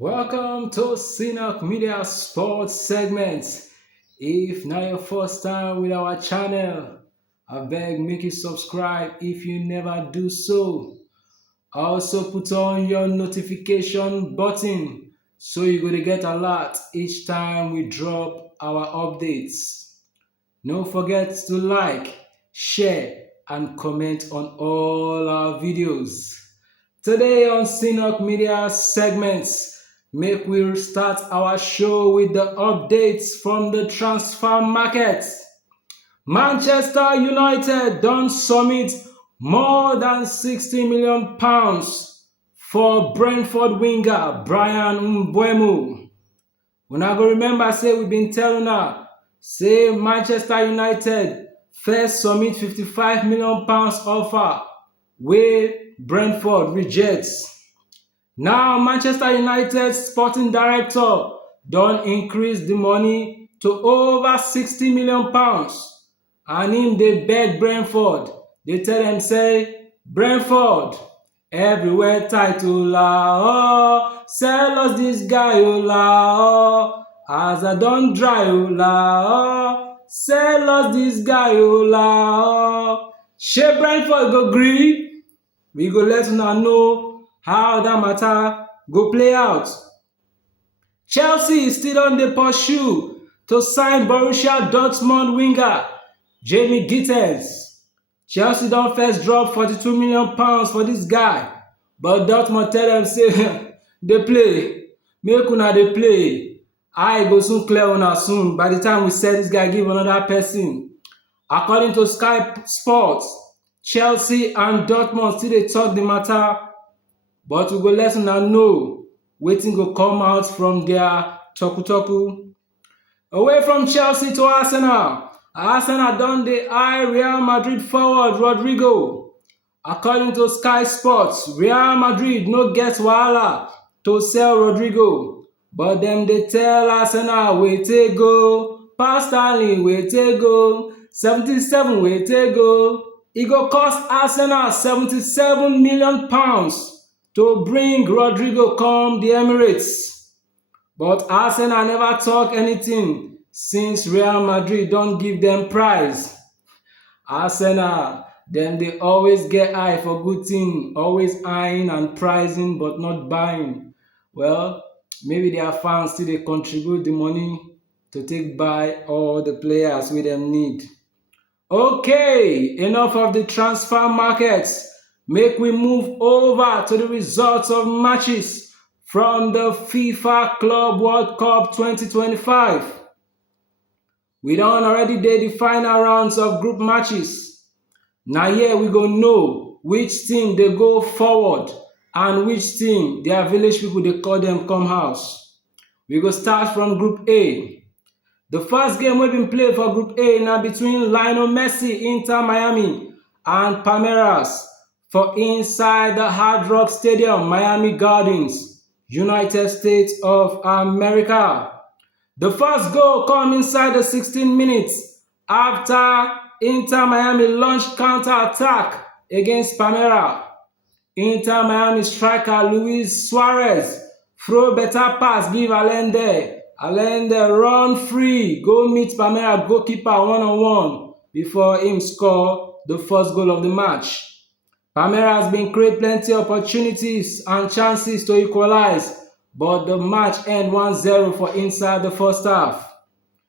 Welcome to Sinach Media Sports segment. If now your first time with our channel, I beg make you subscribe if you never do so. Also put on your notification button so you're gonna get alert each time we drop our updates. Don't forget to like, share, and comment on all our videos. Today on Sinach Media segments, make we start our show with the updates from the transfer market. Manchester United don't submit more than £60 million for Brentford winger Brian Mbeumo. Una go remember say we been telling her say Manchester United first submit £55 million offer wey Brentford rejects. Now Manchester United sporting director don increase the money to over £60 million and him dey beg Brentford, dey tell dem say Brentford everywhere title la sell us dis guy la as I don dry la sell us dis guy la shey Brentford go gree? We go let una know how dat matter go play out. Chelsea still don dey pursue to sign Borussia Dortmund winger Jamie Gittens. Chelsea don first drop £42 million for dis guy, but Dortmund tell dem say dey play, make una dey play. Eye go soon clear una soon by the time we sell dis guy give another person. According to Sky Sports, Chelsea and Dortmund still dey talk the matter, but we go let una know wetin go come out from their talku. Away from Chelsea to Arsenal. Arsenal don dey eye Real Madrid forward Rodrigo. According to Sky Sports, Real Madrid no get wahala to sell Rodrigo, but dem dey tell Arsenal wait go, pass Stanley wait go, 77 wait go. E go cost Arsenal £77 million to bring Rodrigo come the Emirates. But Arsenal never talk anything since Real Madrid don give dem price. Arsenal, dem dey always get eye for good thing, always eyeing and pricing but not buying. Well, maybe their fans still dey contribute the money to take buy all the players wey dem need. Okay, enough of the transfer markets. Make we move over to the results of matches from the FIFA Club World Cup 2025. We don already dey the final rounds of group matches. Na here we go know which team dey go forward and which team their village people dey call dem come house. We go start from Group A. The first game wey been play for Group A na between Lionel Messi Inter Miami and Palmeiras for inside the Hard Rock Stadium, Miami Gardens, United States of America. The first goal come inside the 16 minutes after Inter Miami launched counter-attack against Palmeiras. Inter Miami striker Luis Suarez throw better pass give Allende. Allende run free, go meet Palmeiras goalkeeper one-on-one before him score the first goal of the match. Palmeiras been create plenty opportunities and chances to equalize, but the match end 1-0 for inside the first half.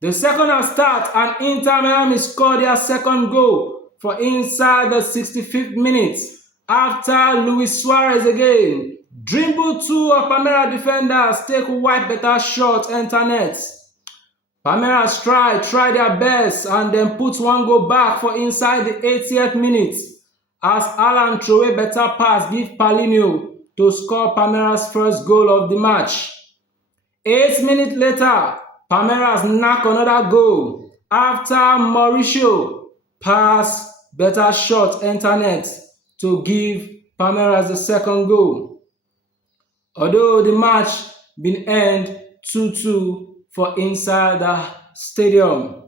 The second half start and Inter Miami score their second goal for inside the 65th minute after Luis Suarez again dribble two of Palmeiras defenders, take wide better shot enter net. Palmeiras try their best and then put one goal back for inside the 80th minute as Alan throw a better pass give Paulinho to score Palmeiras' first goal of the match. 8 minutes later, Palmeiras knock another goal after Mauricio pass better shot enter net to give Palmeiras the second goal. Although the match been end 2-2 for inside the stadium.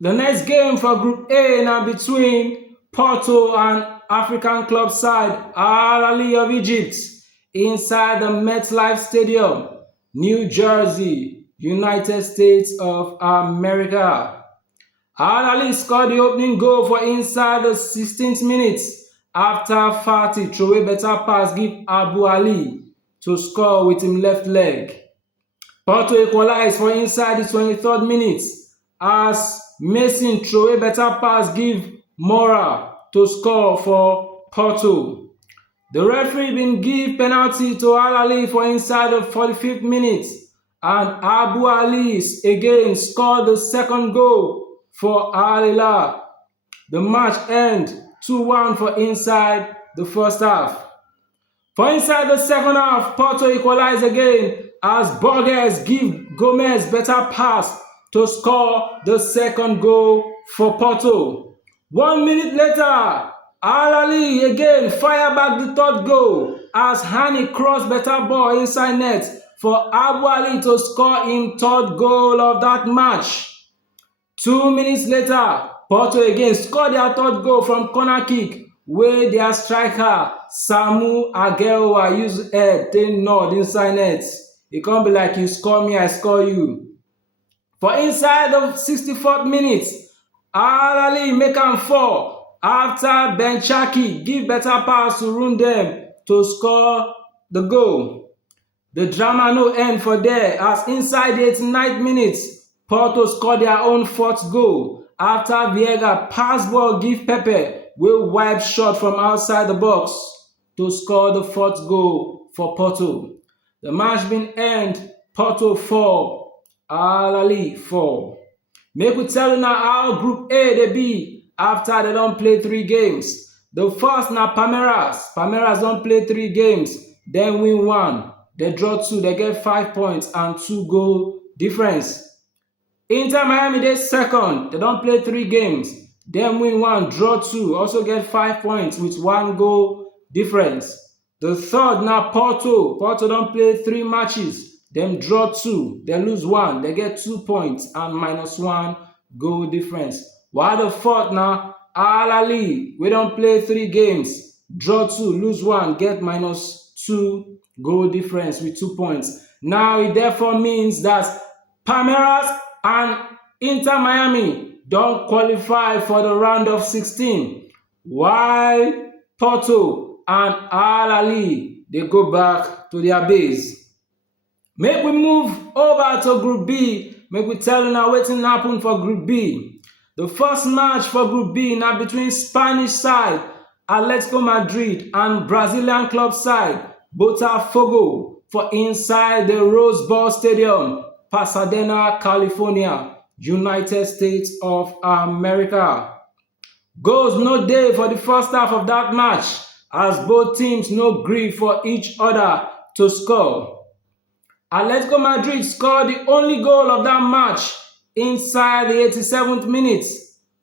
The next game for Group A now between Porto and African club side AHLY of Egypt inside the MetLife Stadium, New Jersey, United States of America. AHLY scored the opening goal for inside the 16th minute after Fatih throw a better pass give Abu Ali to score with him left leg. Porto equalized for inside the 23rd minute as Mason throw a better pass give Mora to score for Porto. The referee bin give penalty to AHLY for inside the 45th minute and Abu Ali again scored the second goal for AHLY. The match ended 2-1 for inside the first half. For inside the second half, Porto equalized again as Borges give Gomez better pass to score the second goal for Porto. 1 minute later, AHLY again fire back the third goal as Hani crossed better ball inside net for Abu Ali to score his third goal of that match. 2 minutes later, Porto again scored their third goal from corner kick where their striker Samu Ageowa used head take nod inside net. It can't be like you score me, I score you. For inside the 64th minute, AHLY make am fall after Benchaki give better pass to Rundem to score the goal. The drama no end for there as inside the 89th minute, Porto scored their own fourth goal after Viega pass ball give Pepe wey wipe shot from outside the box to score the fourth goal for Porto. The match bin end Porto 4, AHLY 4. Make we tell una how Group A dey be after they don play 3 games. The first na Palmeiras. Palmeiras don play 3 games, then win 1. They draw 2, they get 5 points and 2 goal difference. Inter Miami dey second, they don play 3 games, then win 1, draw 2, also get 5 points with 1 goal difference. The third na Porto. Porto don play 3 matches, dem draw 2, they lose 1, they get 2 points and -1 goal difference. While the fourth na AHLY, we don play 3 games, draw 2, lose 1, get -2 goal difference with 2 points. Now it therefore means that Palmeiras and Inter Miami don qualify for the round of 16, while Porto and AHLY dey go back to their base. Make we move over to Group B, make we tell una wetin happen for Group B. The first match for Group B na between Spanish side Atletico Madrid and Brazilian club side Botafogo for inside the Rose Bowl Stadium, Pasadena, California, United States of America. Goals no dey for the first half of that match as both teams no gree for each other to score. Atletico Madrid scored the only goal of that match inside the 87th minute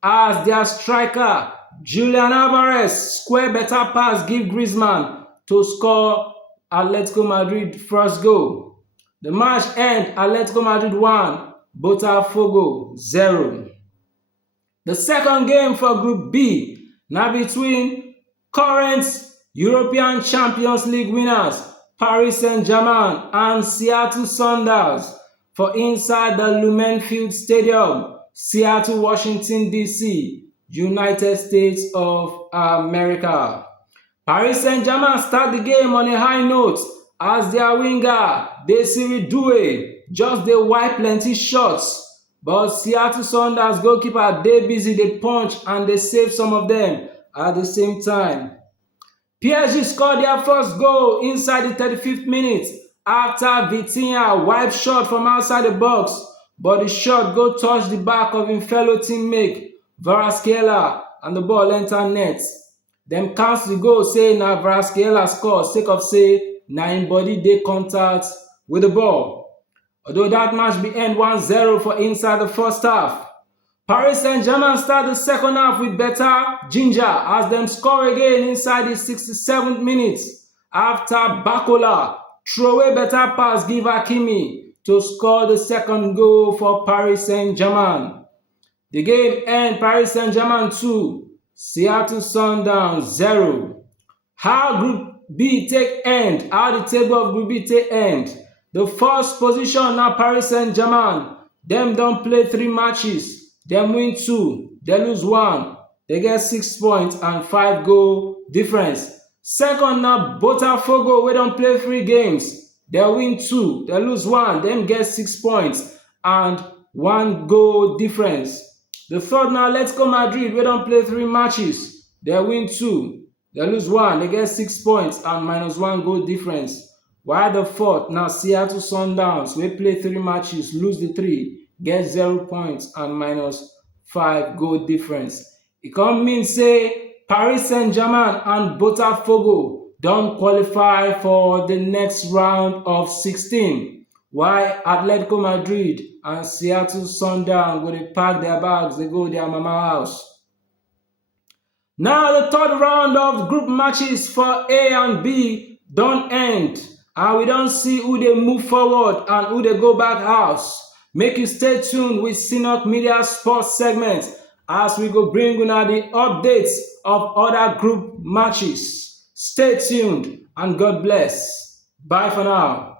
as their striker Julian Alvarez square better pass give Griezmann to score Atletico Madrid first goal. The match end Atletico Madrid 1, Botafogo 0. The second game for Group B na between current European Champions League winners Paris Saint-Germain and Seattle Sounders for inside the Lumen Field Stadium, Seattle, Washington, D.C., United States of America. Paris Saint-Germain start the game on a high note as their winger, Desiree Doué, just dey wipe plenty shots, but Seattle Sounders goalkeeper dey busy dey punch and dey save some of them at the same time. PSG scored their first goal inside the 35th minute after Vitinha wipe shot from outside the box, but the shot go touch the back of his fellow teammate Kvaratskhelia and the ball enter net. Dem cancel the goal say na Kvaratskhelia score sake of say na im body dey contact with the ball. Although that match be end 1-0 for inside the first half, Paris Saint-Germain start the second half with better ginger as dem score again inside the 67th minute after Bakola throw away better pass give Hakimi to score the second goal for Paris Saint-Germain. The game end Paris Saint-Germain 2, Seattle Sounders 0. How Group B take end, how the table of Group B take end. The first position na Paris Saint-Germain. Dem don play 3 matches. Dem win 2, dem lose 1. They get 6 points and 5 goal difference. Second na Botafogo wey don play 3 games. They win 2, they lose 1, dem get 6 points and 1 goal difference. The third na Atletico Madrid wey don play 3 matches. They win 2, they lose 1, they get 6 points and -1 goal difference. While the fourth na Seattle Sundowns wey play 3 matches, lose the 3, get 0 points and -5 goal difference. E come mean say Paris Saint-Germain and Botafogo don qualify for the next round of 16, while Atletico Madrid and Seattle Sundowns go dey pack their bags dey go their mama house. Now the third round of group matches for A and B don end, and we don see who dey move forward and who dey go back house. Make you stay tuned with Sinok Media Sports segment as we go bring una the updates of other group matches. Stay tuned and God bless. Bye for now.